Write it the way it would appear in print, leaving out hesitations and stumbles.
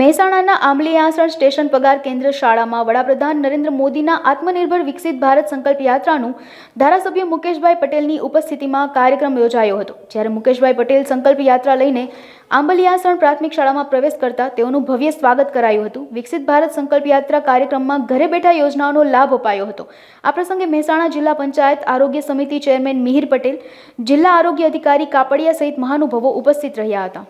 મહેસાણાના આંબલિયાસણ સ્ટેશન પગાર કેન્દ્ર શાળામાં વડાપ્રધાન નરેન્દ્ર મોદીના આત્મનિર્ભર વિકસિત ભારત સંકલ્પ યાત્રાનું ધારાસભ્ય મુકેશભાઈ પટેલની ઉપસ્થિતિમાં કાર્યક્રમ યોજાયો હતો। જ્યારે મુકેશભાઈ પટેલ સંકલ્પ યાત્રા લઈને આંબલિયાસણ પ્રાથમિક શાળામાં પ્રવેશ કરતા તેઓનું ભવ્ય સ્વાગત કરાયું હતું। વિકસિત ભારત સંકલ્પ યાત્રા કાર્યક્રમમાં ઘરે બેઠા યોજનાઓનો લાભ અપાયો હતો। આ પ્રસંગે મહેસાણા જિલ્લા પંચાયત આરોગ્ય સમિતિ ચેરમેન મિહિર પટેલ, જિલ્લા આરોગ્ય અધિકારી કાપડિયા સહિત મહાનુભાવો ઉપસ્થિત રહ્યા હતા।